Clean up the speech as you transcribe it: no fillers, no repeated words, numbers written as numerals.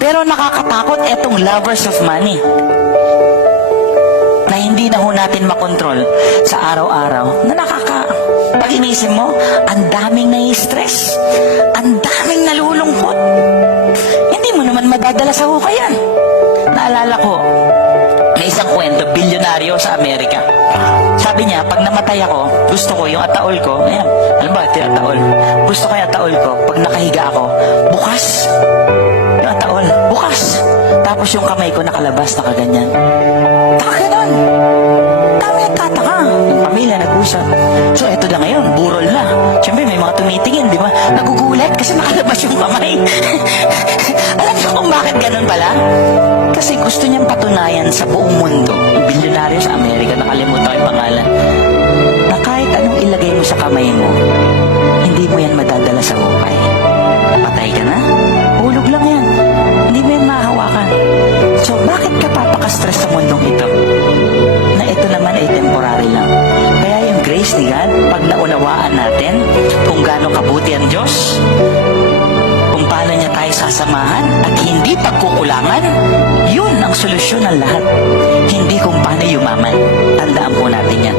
Pero nakakatakot etong lovers of money na hindi na ho natin makontrol sa araw-araw, na pag inisip mo, ang daming nai-stress, ang daming nalulungkot. Hindi mo naman madadala sa hukay yan. Naalala ko, may isang kwento, bilyonaryo sa Amerika. Sabi niya, pag namatay ako, gusto ko yung ataol ko, ayan, alam ba, ataol. Gusto ko yung ataol ko, pag nakahiga ako, bukas. Yung ataol, bukas. Tapos yung kamay ko nakalabas, nakaganyan. Nakaganon. Dami nagtataka. Yung pamilya nag-usap. So, eto na ngayon, burol na. Siyempre, may mga tumitingin, di ba? Nagugulat kasi nakalabas yung kamay. Alam niyo kung bakit ganun pala? Kasi gusto niyang patunayan sa buong mundo, yung bilyonaryo sa Amerika, nakalimutan ko yung pangalan, na kahit anong ilagay mo sa kamay mo, hindi mo yan madadala sa hukay. Patay ka na, hulog lang yan. Hindi mo yan mahahawakan. So, bakit ka papaka-stress sa mundong ito? Na ito naman ay temporary lang. Kaya yung grace ni God, pag naunawaan natin kung gaano kabuti ang Diyos, kung paano niya tayo sasamahan at hindi pagkukulangan, yun ang solusyon ng lahat. Hindi kung paano yumaman. Tandaan po natin yan.